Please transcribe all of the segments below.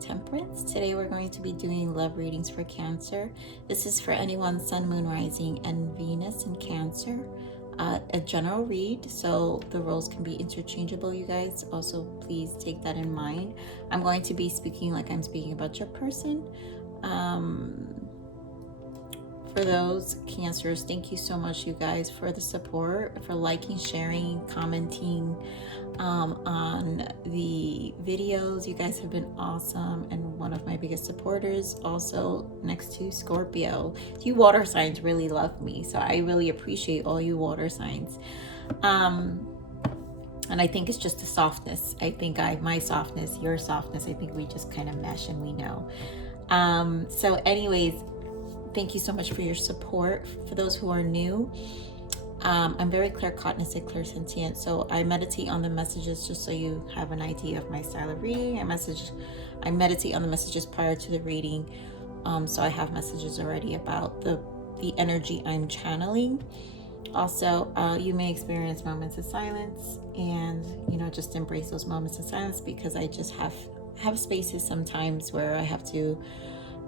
Temperance. Today we're going to be doing love readings for Cancer. This is for anyone Sun, Moon, Rising, and Venus in Cancer. A general read, so the roles can be interchangeable, you guys. Also, please take that in mind. I'm going to be speaking like I'm speaking about your person. For those Cancers, thank you so much, you guys, for the support, for liking, sharing, commenting on the videos. You guys have been awesome and one of my biggest supporters, also next to Scorpio. You water signs really love me, so I really appreciate all you water signs. And I think it's just the softness. I think my softness, your softness, I think we just kind of mesh and we know. So anyways, thank you so much for your support. For those who are new, I'm very claircognizant, clairsentient, so I meditate on the messages just so you have an idea of my style of reading. I meditate on the messages prior to the reading, so I have messages already about the energy I'm channeling. Also, you may experience moments of silence, and just embrace those moments of silence, because I just have spaces sometimes where I have to,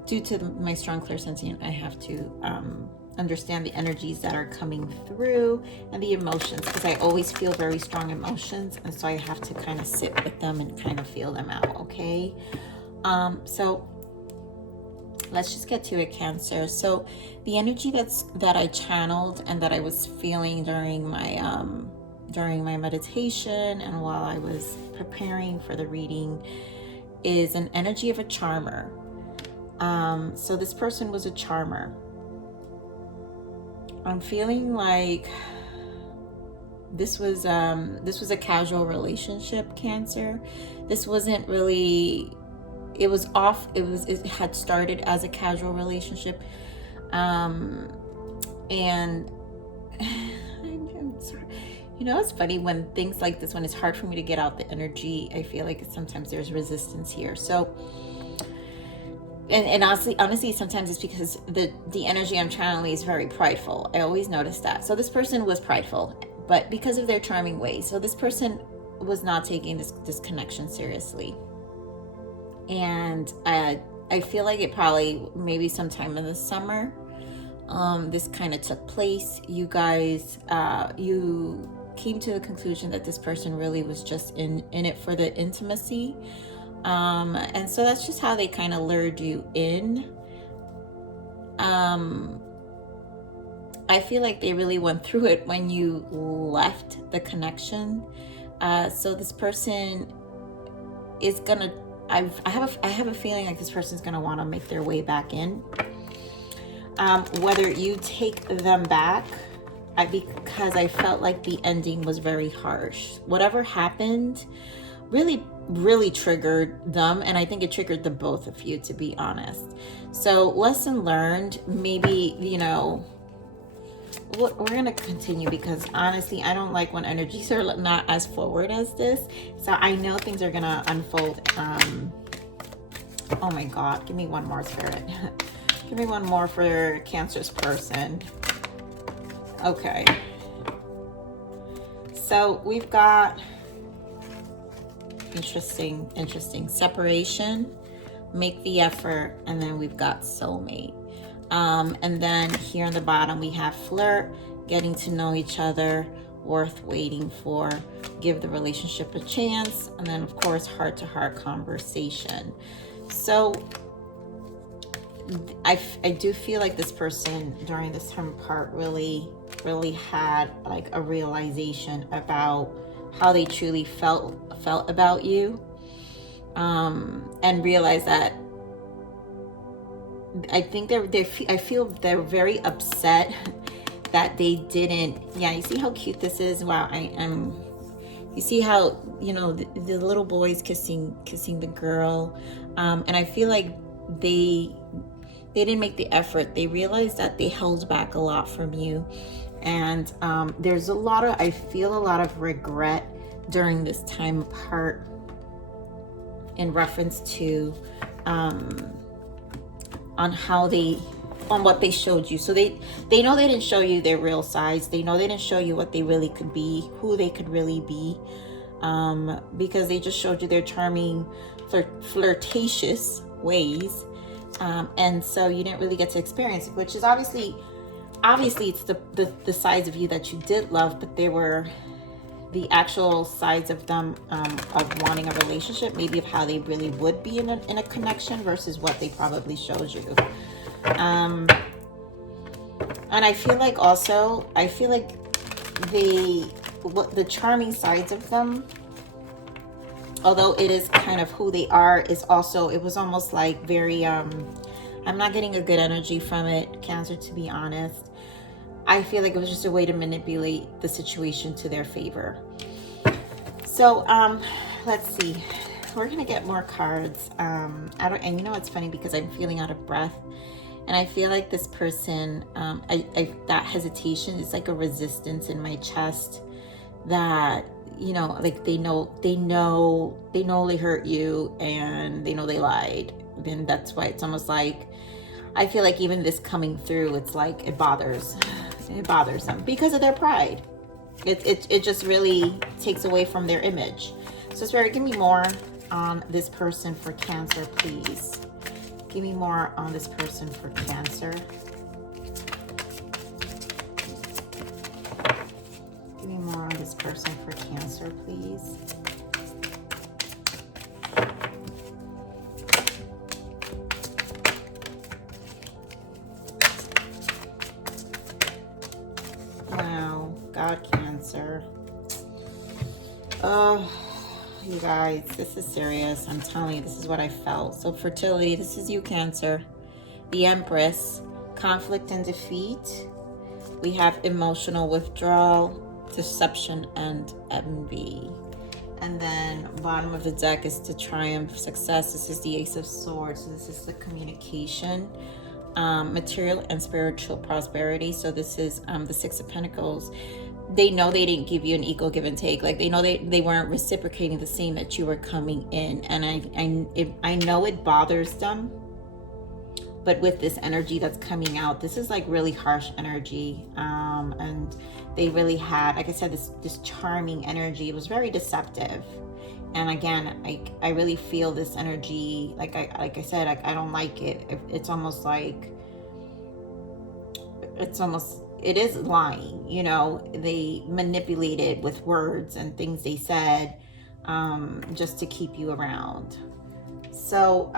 due to my strong clairsentient, I have to understand the energies that are coming through and the emotions, because I always feel very strong emotions, and so I have to kind of sit with them and kind of feel them out. Okay, so let's just get to it, Cancer. So the energy that I channeled and that I was feeling during my meditation and while I was preparing for the reading is an energy of a charmer. So this person was a charmer. I'm feeling like this was a casual relationship, Cancer. This wasn't really, it had started as a casual relationship. And I'm sorry. It's funny when things like this, when it's hard for me to get out the energy, I feel like sometimes there's resistance here. So And honestly, sometimes it's because the energy I'm channeling is very prideful. I always notice that. So this person was prideful, but because of their charming ways. So this person was not taking this connection seriously. And I feel like it probably maybe sometime in the summer, this kind of took place. You guys, you came to the conclusion that this person really was just in it for the intimacy. And so that's just how they kind of lured you in. I feel like they really went through it when you left the connection. So this person is gonna, I have a feeling like this person's gonna want to make their way back in. Whether you take them back, because I felt like the ending was very harsh. Whatever happened really triggered them, and I think it triggered the both of you, to be honest. So lesson learned, maybe, we're gonna continue, because honestly I don't like when energies are not as forward as this. So I know things are gonna unfold. Oh my god, give me one more, Spirit. Give me one more for Cancer's person. Okay, so we've got interesting separation, make the effort, and then we've got soulmate. And then here on the bottom we have flirt, getting to know each other, worth waiting for, give the relationship a chance, and then of course heart-to-heart conversation. So I do feel like this person during this term part really had like a realization about how they truly felt about you, and realize that I feel they're very upset that they didn't. Yeah, you see how cute this is? Wow, you see how the little boy's kissing the girl, and I feel like they didn't make the effort. They realized that they held back a lot from you. And there's I feel a lot of regret during this time apart in reference to on what they showed you. So they know they didn't show you their real size. They know they didn't show you what they really could be, who they could really be, because they just showed you their charming flirtatious ways. And so you didn't really get to experience it, which is obviously it's the sides of you that you did love, but they were the actual sides of them of wanting a relationship, maybe of how they really would be in a connection versus what they probably showed you. And I feel like the charming sides of them, although it is kind of who they are, is also, it was almost like very, I'm not getting a good energy from it, Cancer, to be honest. I feel like it was just a way to manipulate the situation to their favor. So, let's see. We're going to get more cards. And you know, it's funny because I'm feeling out of breath. And I feel like this person, that hesitation is like a resistance in my chest that, you know, like they know they hurt you and they know they lied. Then that's why it's almost like, I feel like even this coming through, it's like it bothers them because of their pride. It just really takes away from their image. So Spirit, give me more on this person for Cancer, please. Give me more on this person for Cancer. Give me more on this person for Cancer, please. Wow, God, Cancer. You guys, this is serious. I'm telling you, this is what I felt. So fertility, this is you, Cancer. The Empress, conflict and defeat. We have emotional withdrawal, deception, and envy. And then bottom of the deck is the triumph, success. This is the Ace of Swords. So this is the communication, material and spiritual prosperity. So this is the Six of Pentacles. They know they didn't give you an equal give and take. Like they know they weren't reciprocating the same that you were coming in. And I know it bothers them. But with this energy that's coming out, this is like really harsh energy. And they really had, like I said, this charming energy. It was very deceptive. And again, I really feel this energy. Like I said, I don't like it. It's almost like, it is lying, you know. They manipulated with words and things they said just to keep you around. So,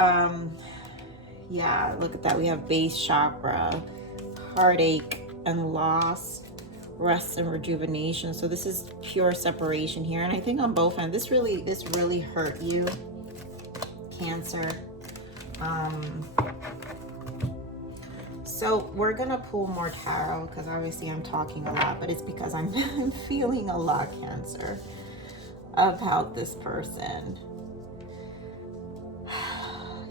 yeah, look at that. We have base chakra, heartache and loss, rest and rejuvenation. So this is pure separation here. And I think on both ends, this really hurt you, Cancer. So we're gonna pull more tarot because obviously I'm talking a lot, but it's because I'm feeling a lot, Cancer, about this person.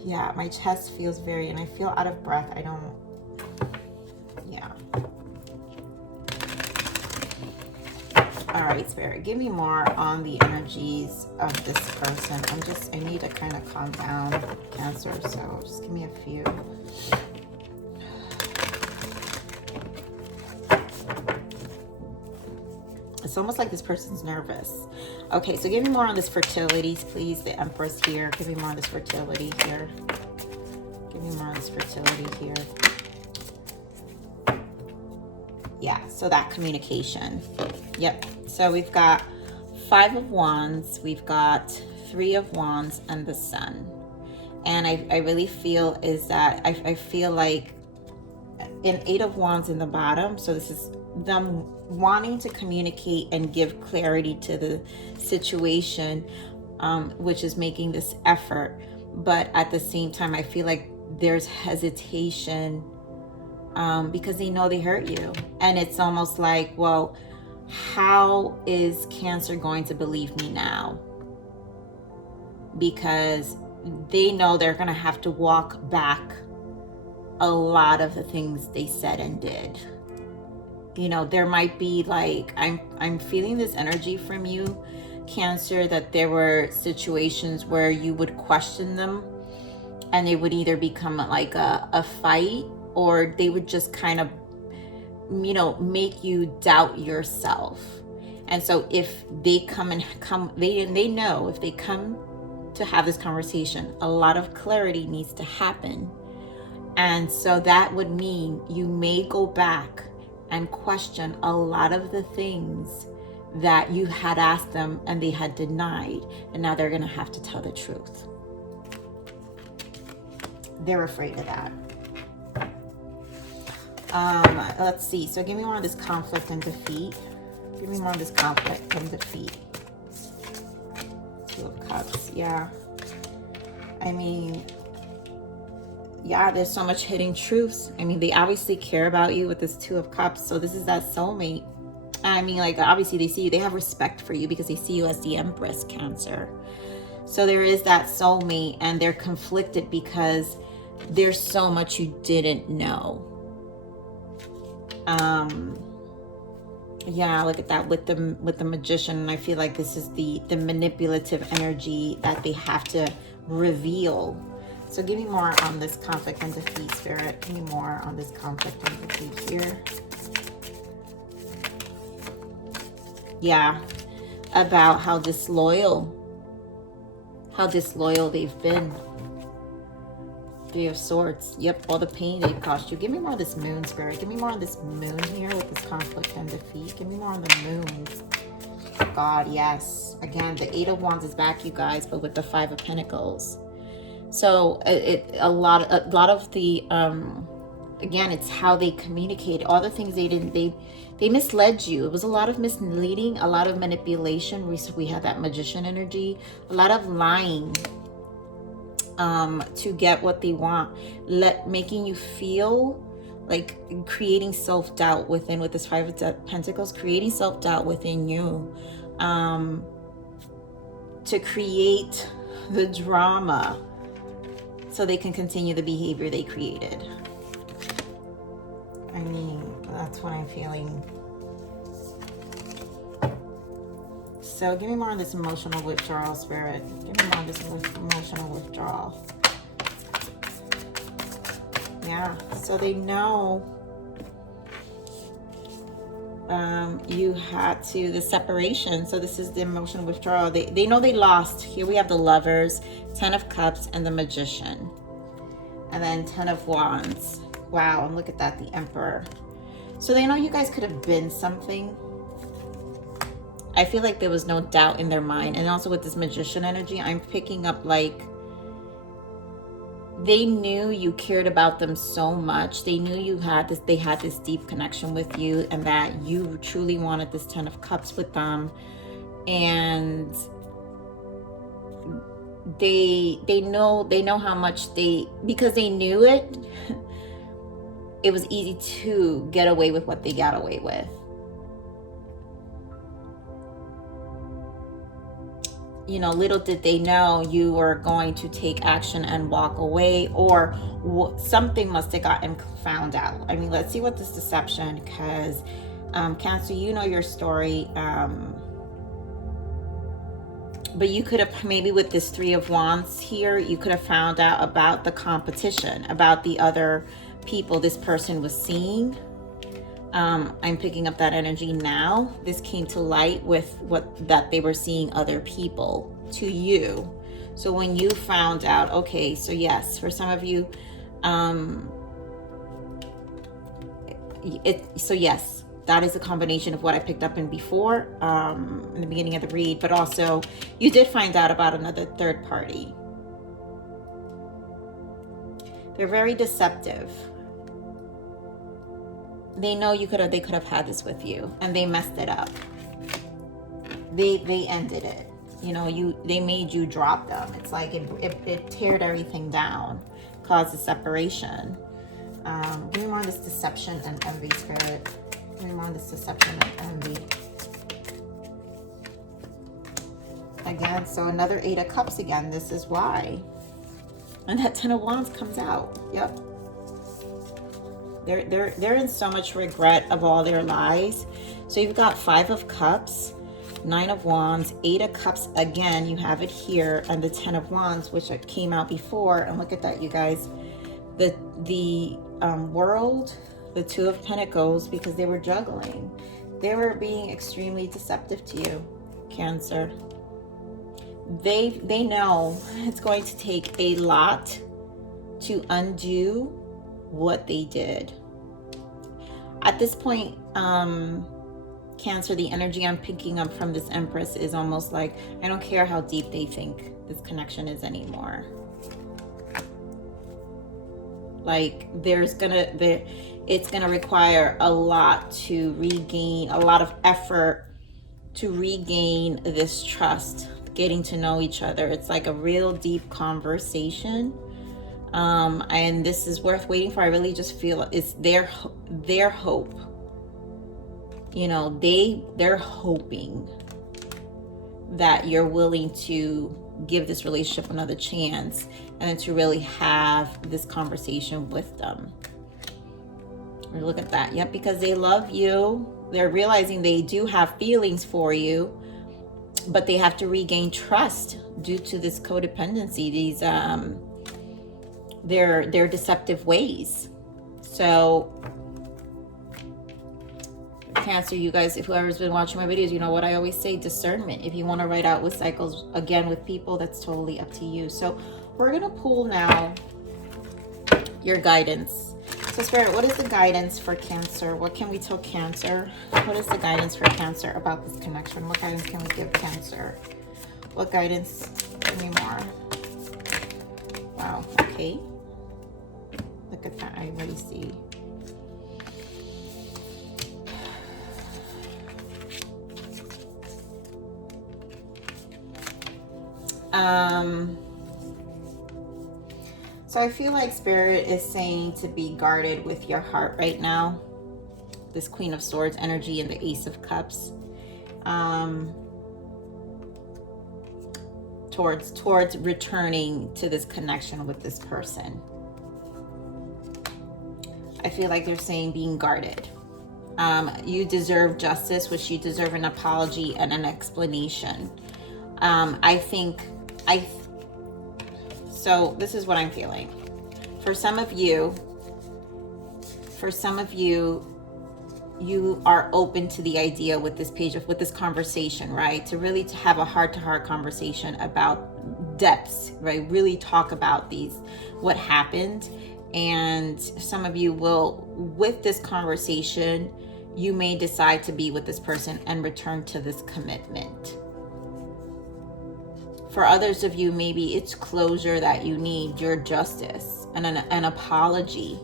Yeah, my chest feels very, and I feel out of breath. Yeah. All right, Spirit, give me more on the energies of this person. I need to kind of calm down, Cancer, so just give me a few. It's almost like this person's nervous. Okay, so give me more on this fertility, please. The Empress here. Give me more on this fertility here. Give me more on this fertility here. Yeah, so that communication. Yep. So we've got 5 of Wands. We've got 3 of Wands and the Sun. And I really feel is that I feel like an 8 of Wands in the bottom. So this is them wanting to communicate and give clarity to the situation, which is making this effort. But at the same time, I feel like there's hesitation because they know they hurt you. And it's almost like, well, how is Cancer going to believe me now? Because they know they're going to have to walk back a lot of the things they said and did. You know, there might be like, I'm feeling this energy from you, Cancer, that there were situations where you would question them and it would either become like a fight, or they would just kind of, you know, make you doubt yourself. And so if they they know if they come to have this conversation. A lot of clarity needs to happen. And so that would mean you may go back and question a lot of the things that you had asked them and they had denied. And now they're going to have to tell the truth. They're afraid of that. Let's see. So give me more of this conflict and defeat. Give me more of this conflict and defeat. Two of Cups. Yeah. I mean, yeah, there's so much hidden truths. I mean, they obviously care about you with this Two of Cups. So this is that soulmate. I mean, like, obviously they see you. They have respect for you because they see you as the Empress, Cancer. So there is that soulmate, and they're conflicted because there's so much you didn't know. Yeah, look at that with the Magician. I feel like this is the manipulative energy that they have to reveal. So give me more on this conflict and defeat, Spirit. Give me more on this conflict and defeat here. Yeah, about how disloyal they've been. Three of Swords. Yep, all the pain they cost you. Give me more of this Moon, Spirit. Give me more on this Moon here with this conflict and defeat. Give me more on the Moon. God, yes. Again, the Eight of Wands is back, you guys, but with the Five of Pentacles. So a lot of the again, it's how they communicate. All the things they misled you. It was a lot of misleading, a lot of manipulation. We had that Magician energy, a lot of lying to get what they want, making you feel like creating self-doubt within, with this Five of Pentacles, creating self-doubt within you, to create the drama so they can continue the behavior they created. I mean, that's what I'm feeling. So give me more on this emotional withdrawal, Spirit. Give me more on this emotional withdrawal. Yeah, so they know you had to, the separation. So this is the emotional withdrawal. They know they lost. Here we have the Lovers, Ten of Cups, and the Magician. And then Ten of Wands. Wow, and look at that, the Emperor. So they know you guys could have been something. I feel like there was no doubt in their mind. And also with this Magician energy, I'm picking up like they knew you cared about them so much. They knew you had this, they had this deep connection with you, and that you truly wanted this Ten of Cups with them. And they know how much because they knew it, it was easy to get away with what they got away with. You know, little did they know you were going to take action and walk away, or something must have gotten found out. I mean, let's see what this deception, because Cancer, you know your story. But you could have, maybe with this Three of Wands here, you could have found out about the competition, about the other people this person was seeing. I'm picking up that energy now. This came to light with that they were seeing other people to you. So when you found out, okay, so yes, for some of you, so yes, that is a combination of what I picked up in before, in the beginning of the read, but also you did find out about another third party. They're very deceptive. They know they could have had this with you, and they messed it up. They ended it. You know, they made you drop them. It's like it teared everything down, caused a separation. Give me more on this deception and envy, Spirit. Give me more on this deception and envy. Again, so another Eight of Cups again. This is why. And that Ten of Wands comes out. Yep. They're in so much regret of all their lies. So you've got Five of Cups, Nine of Wands, Eight of Cups again. You have it here, and the Ten of Wands, which came out before. And look at that, you guys. The World, the Two of Pentacles, because they were juggling. They were being extremely deceptive to you, Cancer. they know it's going to take a lot to undo what they did. At this point, Cancer, the energy I'm picking up from this Empress is almost like, I don't care how deep they think this connection is anymore. Like it's gonna require a lot to regain, a lot of effort to regain this trust, getting to know each other. It's like a real deep conversation. And this is worth waiting for. I really just feel it's their hope. You know, they're hoping that you're willing to give this relationship another chance, and then to really have this conversation with them. Look at that. Yep, because they love you. They're realizing they do have feelings for you, but they have to regain trust due to this codependency, these their deceptive ways. So Cancer, you guys, if whoever's been watching my videos, you know what I always say, discernment. If you want to write out with cycles, again, with people, that's totally up to you. So we're going to pull now your guidance. So Spirit, what is the guidance for Cancer? What can we tell Cancer? What is the guidance for Cancer about this connection? What guidance can we give Cancer? What guidance? Give me more. Wow, okay. Look at that, I already see. So I feel like Spirit is saying to be guarded with your heart right now. This Queen of Swords energy and the Ace of Cups. Towards returning to this connection with this person. I feel like they're saying being guarded. You deserve justice, which you deserve an apology and an explanation. So this is what I'm feeling. For some of you, you are open to the idea with this page with this conversation, right? To really to have a heart-to-heart conversation about depths, right? Really talk about what happened. And some of you will, with this conversation, you may decide to be with this person and return to this commitment. For others of you, maybe it's closure that you need, your justice, and an apology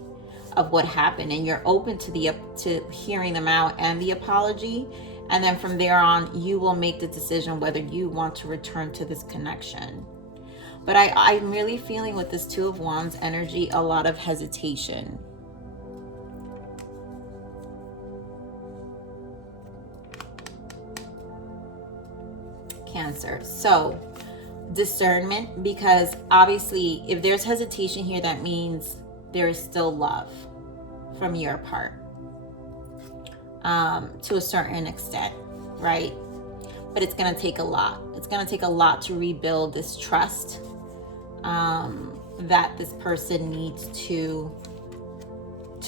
of what happened, and you're open to hearing them out and the apology, and then from there on, you will make the decision whether you want to return to this connection. But I'm really feeling with this Two of Wands energy a lot of hesitation. Cancer. So discernment, because obviously if there's hesitation here, that means there is still love from your part, to a certain extent, right? But it's going to take a lot. It's going to take a lot to rebuild this trust that this person needs to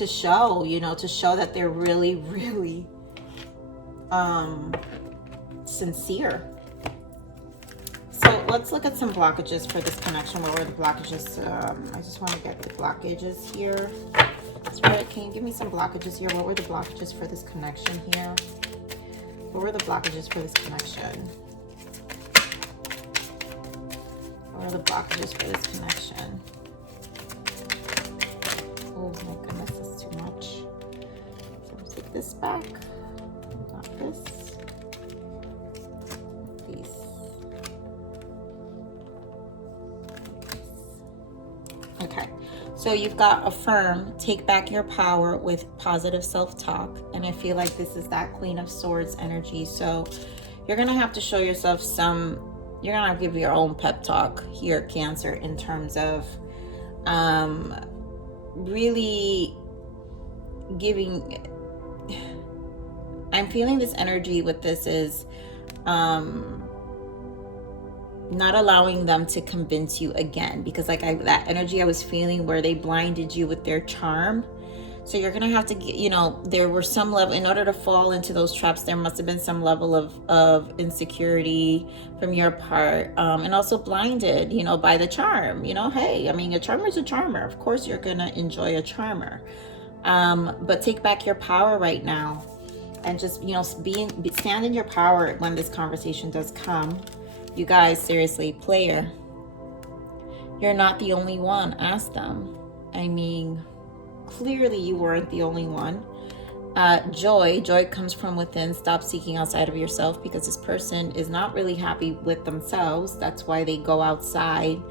show, to show that they're really, really sincere. So let's look at some blockages for this connection. What were the blockages? I just want to get the blockages here. Spirit, can you give me some blockages here? What were the blockages for this connection here? What were the blockages for this connection? What are the blockages for this connection? Oh my goodness, that's too much. So I'll take this back. Not this. Okay, so you've got affirm, take back your power with positive self-talk. And I feel like this is that Queen of Swords energy. So you're going to have to show yourself you're going to give your own pep talk here, Cancer, in terms of really giving. I'm feeling this energy with this is not allowing them to convince you again, because like that energy I was feeling where they blinded you with their charm. So you're going to have to get, you know, there were some level, in order to fall into those traps, there must have been some level of insecurity from your part, and also blinded, you know, by the charm. You know, hey, I mean, a charmer's a charmer. Of course you're going to enjoy a charmer. But take back your power right now, and just, you know, stand in your power when this conversation does come. You guys, seriously, player, you're not the only one. Ask them. I mean, clearly you weren't the only one. Joy comes from within. Stop seeking outside of yourself, because this person is not really happy with themselves. That's why they go outside.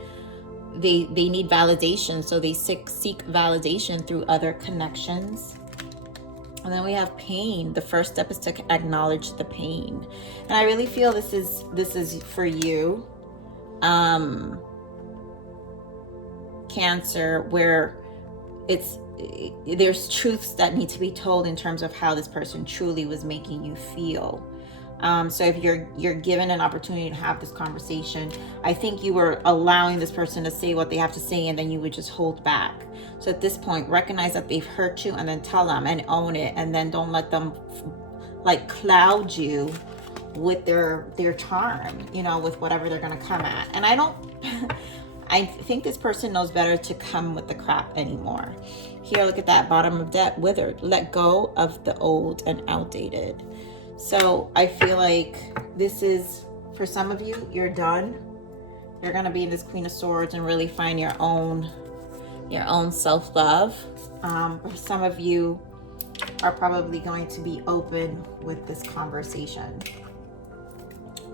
They need validation, so they seek validation through other connections. And then we have pain. The first step is to acknowledge the pain. And I really feel this is for you, Cancer, where there's truths that need to be told in terms of how this person truly was making you feel. So if you're given an opportunity to have this conversation, I think you were allowing this person to say what they have to say, and then you would just hold back. So at this point, recognize that they've hurt you, and then tell them and own it, and then don't let them like cloud you with their charm, you know, with whatever they're gonna come at. And I think this person knows better to come with the crap anymore. Here, look at that bottom of deck, withered. Let go of the old and outdated. So I feel like this is, for some of you, you're done. You're going to be in this Queen of Swords and really find your own self-love. Some of you are probably going to be open with this conversation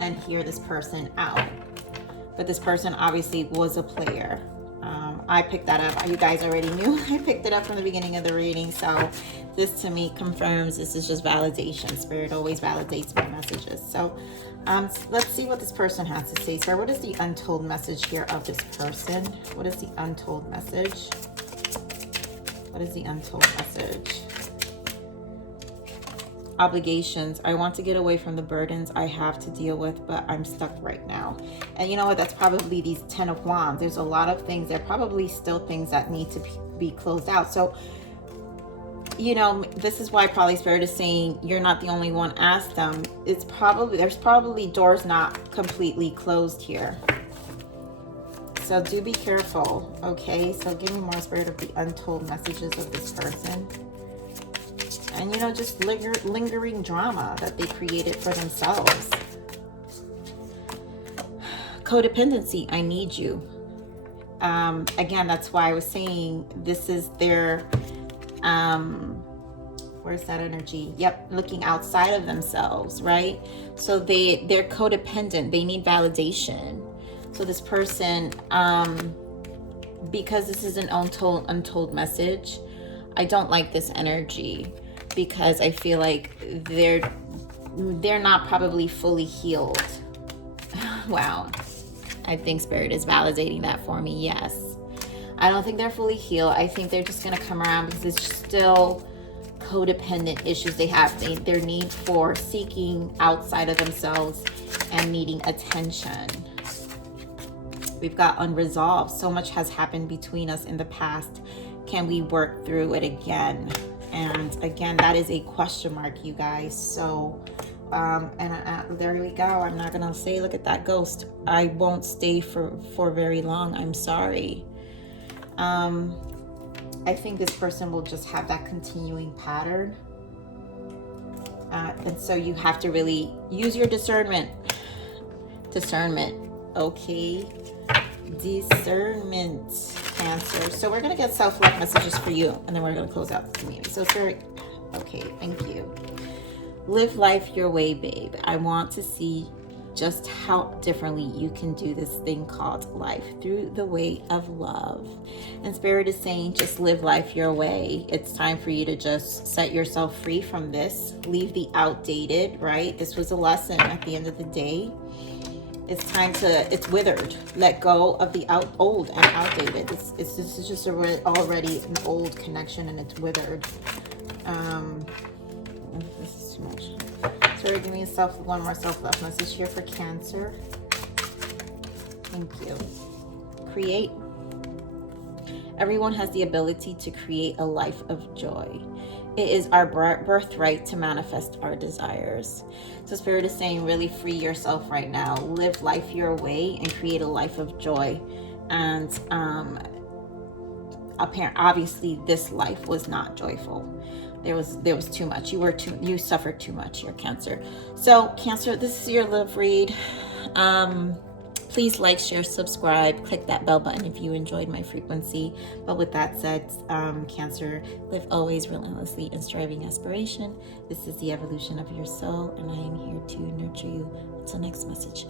and hear this person out. But this person obviously was a player. I picked that up. You guys already knew. I picked it up from the beginning of the reading. So this to me confirms this is just validation. Spirit always validates my messages. So let's see what this person has to say. Spirit, what is the untold message here of this person? What is the untold message? What is the untold message? Obligations. I want to get away from the burdens I have to deal with, but I'm stuck right now. And you know what? That's probably these 10 of Wands. There's a lot of things. There are probably still things that need to be closed out. So, you know, this is why probably Spirit is saying you're not the only one. Ask them. There's probably doors not completely closed here. So do be careful. Okay. So give me more, Spirit, of the untold messages of this person. And, you know, just lingering drama that they created for themselves. Codependency, I need you. Again, that's why I was saying this is their, where's that energy? Yep, looking outside of themselves, right? So they're codependent. They need validation. So this person, because this is an untold message, I don't like this energy. Because I feel like they're not probably fully healed. Wow. I think Spirit is validating that for me. Yes. I don't think they're fully healed. I think they're just going to come around because it's still codependent issues they have. Their need for seeking outside of themselves and needing attention. We've got unresolved. So much has happened between us in the past. Can we work through it again? And again, that is a question mark, you guys. So, there we go. I'm not going to say, look at that ghost. I won't stay for very long. I'm sorry. I think this person will just have that continuing pattern. And so you have to really use your discernment. Okay. Discernment, Cancer. So we're going to get self-love messages for you, and then we're going to close out the community. So Spirit, okay, thank you. Live life your way, babe. I want to see just how differently you can do this thing called life through the way of love. And Spirit is saying, just live life your way. It's time for you to just set yourself free from this. Leave the outdated, right? This was a lesson at the end of the day. It's time to, it's withered. Let go of the old and outdated. This is just already an old connection, and it's withered. This is too much. So give me one more self-love message here for Cancer. Thank you. Create. Everyone has the ability to create a life of joy. It is our birthright to manifest our desires. So Spirit is saying, really free yourself right now. Live life your way and create a life of joy. And obviously this life was not joyful. There was too much. You suffered too much, your Cancer. So Cancer, this is your love read. Please like, share, subscribe, click that bell button if you enjoyed my frequency. But with that said, Cancer, live always relentlessly in striving aspiration. This is the evolution of your soul, and I am here to nurture you. Until next message.